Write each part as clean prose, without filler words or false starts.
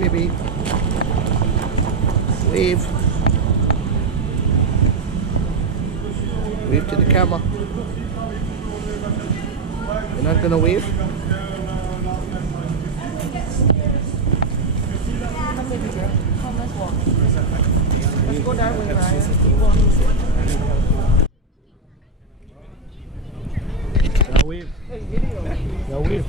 baby. Wave. Wave to the camera. You're not gonna wave? Let's go that way, Ryan. Now wave. Now wave.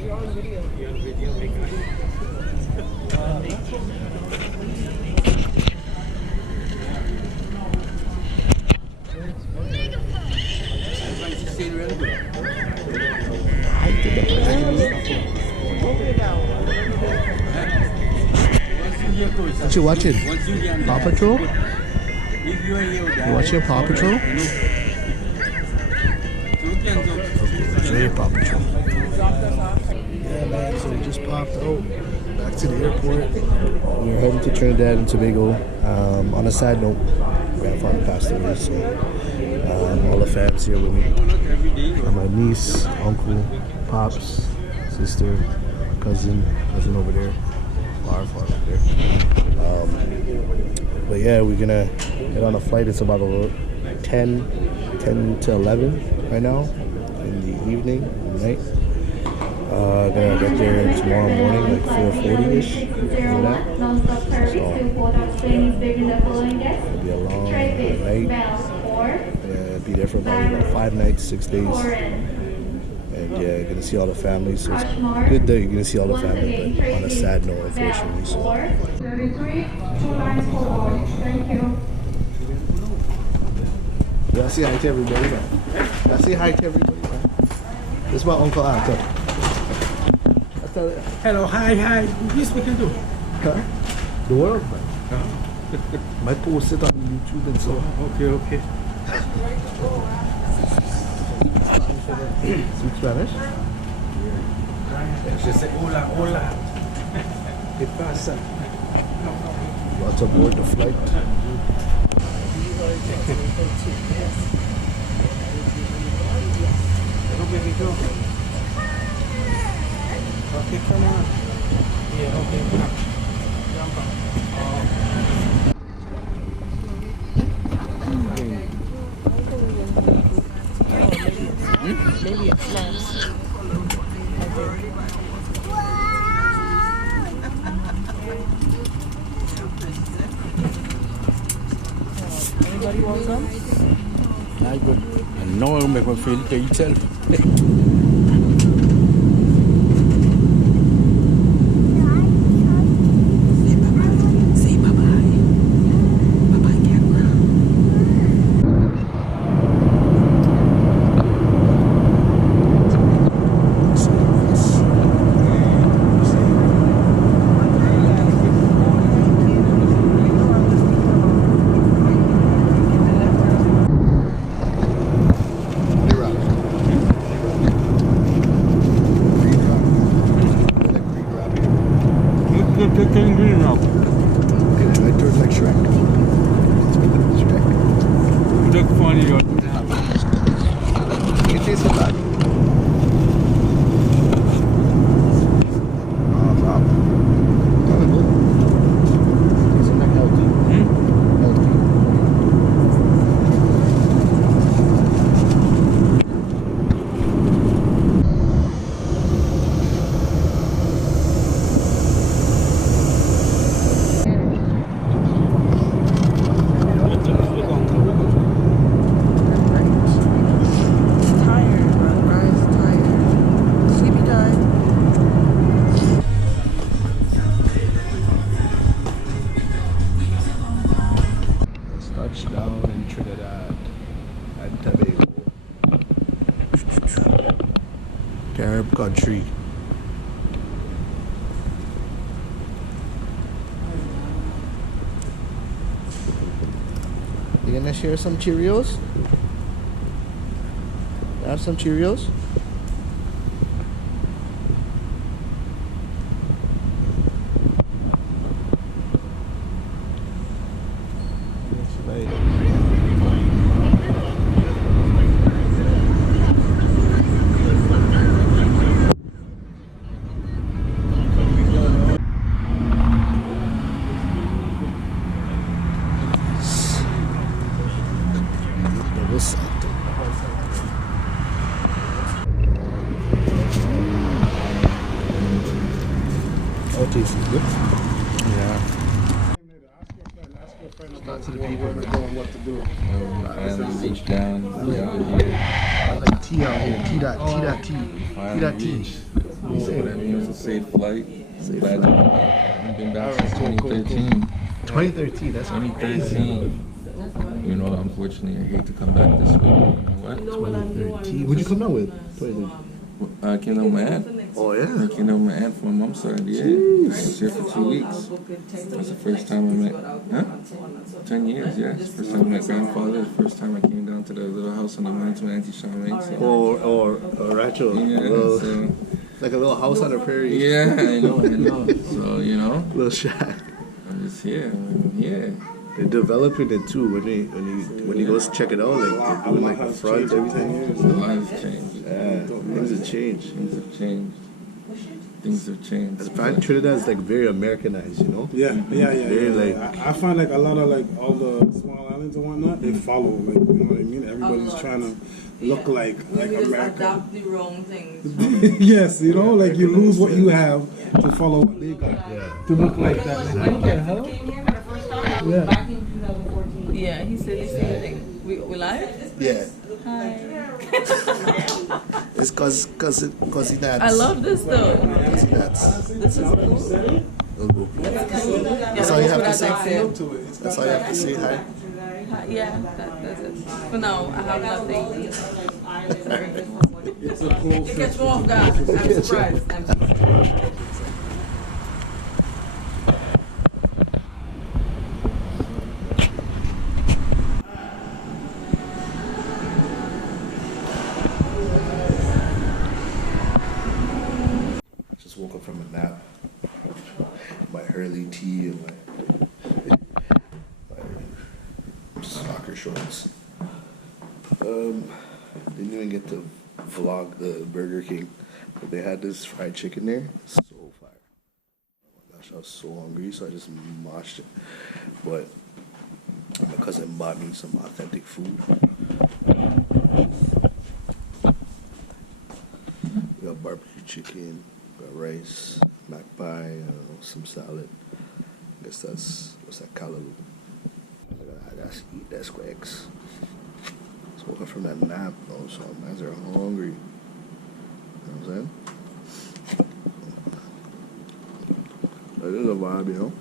What you watching? Paw Patrol? You watching Paw Patrol? Okay, Paw Patrol. Yeah, man, so we just popped out back to the airport. We're heading to Trinidad and Tobago. On a side note, grandfather passed away, so all the fams here with me. My niece, uncle, pops, sister, cousin over there, our father over there. But yeah, we're gonna get on a flight. It's about 10 to 11 right now in the evening, night. Gonna get there tomorrow morning, like 4:40ish. So it'll be a long night. Be there for about 5 nights, 6 days. And yeah, you're gonna see all the family. So it's good that you're gonna see all the family, but on a sad note, unfortunately. So. 33, 2 lines forward. Thank you. Yeah, say hi to everybody, man. Yeah, say hi to everybody, man. This is my uncle Arthur. Hello, hi. You speaking to? Huh? The world, man. My post it on YouTube and so. Okay. Speak Spanish? She said, hola. ¿Qué pasa? About to board the flight. Okay, come on. Yeah, okay. Maybe it's nice. Anybody want some? Not good. And no one make me feel to itself. Touchdown in Trinidad and Tobago. Carib country. You gonna share some Cheerios? Have some Cheerios? How tasty? Good? Yeah. Talk to the people, man. What to do. Finally reached down. I like T out here. T dot T. T dot T. So that means a safe flight. Glad I've been back since 2013. 2013, that's crazy. 2013. You know, unfortunately, I hate to come back this way. You know what? 2013. What'd you come out with? 2013. I came down with my aunt. Oh, yeah? I came down with my aunt from my mom's side. Yeah. I was here for 2 weeks. That's the first time I met. Huh? 10 years, yeah. It's the first time I met grandfather. The first time I came down to the little house on the mountain with Auntie Charmaine. So. Or Rancho. Yeah, Well, so. like a little house on the prairie. Yeah, I know. So, you know. Little shack. I'm just here. I'm here. They're developing it too. When you go check it out, like they're doing like the front, everything. The lives changed. Yeah, things have changed. Things have changed. Things have changed. I find Trinidad is like very Americanized, you know. Yeah. Very like. I find like a lot of like all the small islands and whatnot, they follow, like, you know what I mean? Everybody's trying to look like America. Adopt the wrong things. Yes, you know, like you lose what you have to follow what they got. Yeah. To look like that. Like, what the hell? Yeah. Back in 2014. Yeah, he said the same thing. We live? Yeah. Hi. It's cause he that's. I love this though. Cause he that's. This is cool. That's all you have to say. That's all you have to say. Hi. Yeah, that's it. For now, I have nothing. It gets more off guard. I'm surprised. I'm surprised. Just woke up from a nap. My Hurley tee and my soccer shorts. Didn't even get to vlog the Burger King, but they had this fried chicken there. So fire! Oh my gosh, I was so hungry, so I just moshed it. But my cousin bought me some authentic food. We got barbecue chicken, got rice, mac pie, some salad. I guess what's that, callaloo. I gotta eat that squags. Just woke up from that nap, though, so my hands are hungry. You know what I'm saying? But it is a vibe, you know?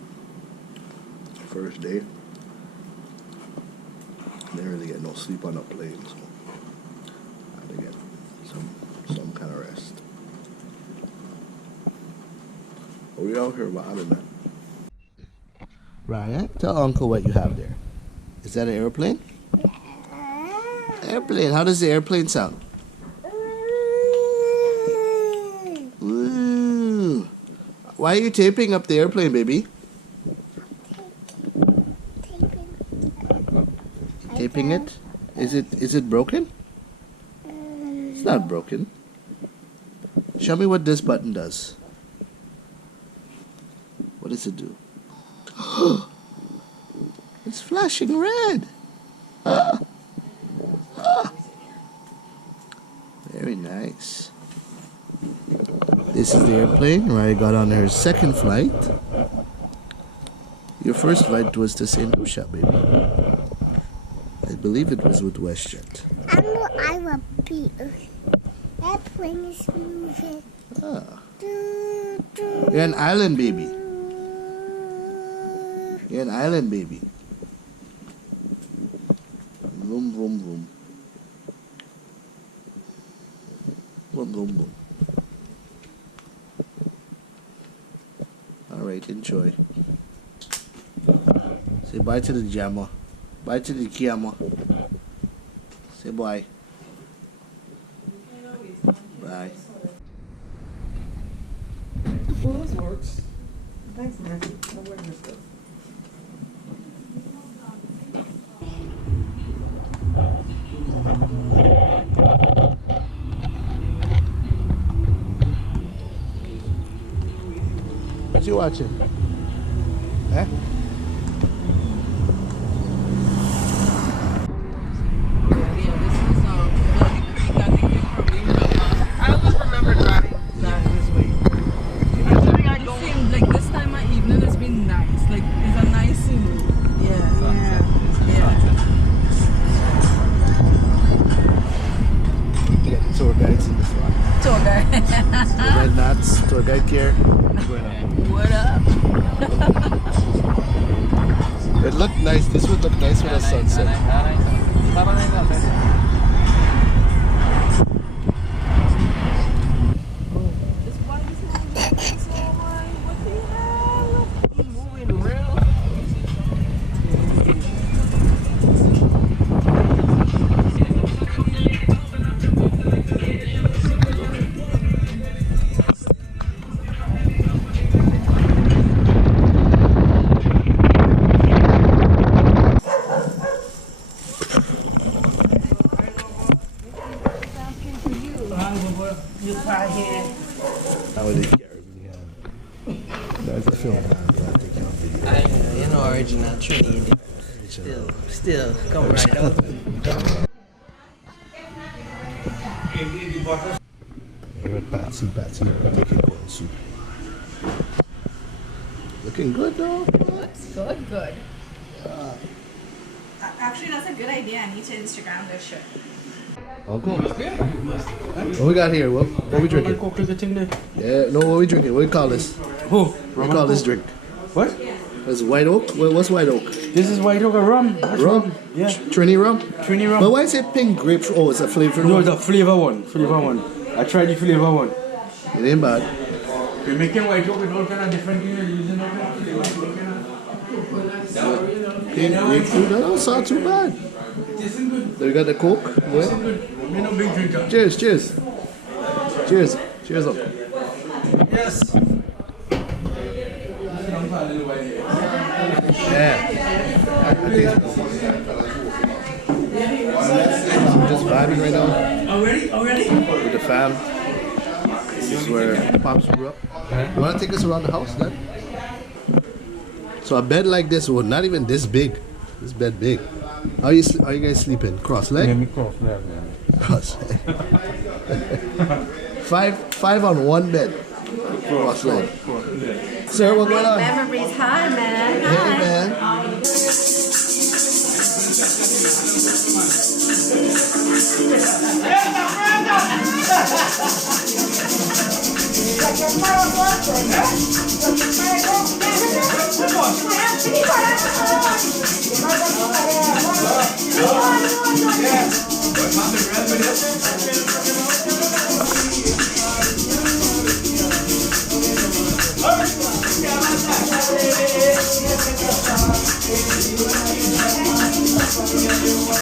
First day. Didn't really get no sleep on the plane, so I had to get some kind of rest. But we out here vibing, man. Ryan, tell Uncle what you have there. Is that an airplane? Airplane. How does the airplane sound? Ooh. Why are you taping up the airplane, baby? Taping it? Is it broken? It's not broken. Show me what this button does. What does it do? It's flashing red. Very nice. This is the airplane where I got on her second flight. Your first flight was to St. Lucia, baby. I believe it was with WestJet. I'm a beat. Airplane is moving. Ah. You're an island baby. You're an island baby. Vroom, vroom, vroom. Vroom, vroom, vroom. Alright, enjoy. Say bye to the jammer. Bye to the Kiyama. Say bye. Bye. Well, this works. Thanks, Nancy. I'm wearing this stuff. What you watching? Huh? I always remember driving this way. Usually I go. It seemed like tour guide care. What's going on? What up? It looked nice. This would look nice with a sunset. How is it Caribbean? That's a film. You know, original Trinidad. Still, come right out. Patsy, taking corn soup. Looking good though. Looks good. Actually, that's a good idea. I need to Instagram this shit. Okay. What we got here? What we drinking? Yeah, no, what we drinking? What do you call this? Oh, What do you call this drink? what? It's white oak? What's white oak? This is white oak rum. That's Rum? Yeah. Trini rum? Trini rum. But why is it pink grape? Oh, it's a flavor No, one. it's a flavor one. I tried the flavor one. It ain't bad. We're making white oak with all kind of different things. Using all kind of flavors. Pink grapefruit, that don't sound too bad. Then we got the Coke. What? I'm no big drinker. Cheers. Cheers up. Yes. Yeah. I think I'm just vibing right now Already? with the fam. This is where Pops grew up. You want to take us around the house then? So a bed like this, well, not even this big. This bed big. How are you guys sleeping? Cross leg? Cross leg. five on one bed. Cross leg. Sir, what's going on? Memories, hi, man. Hey, man.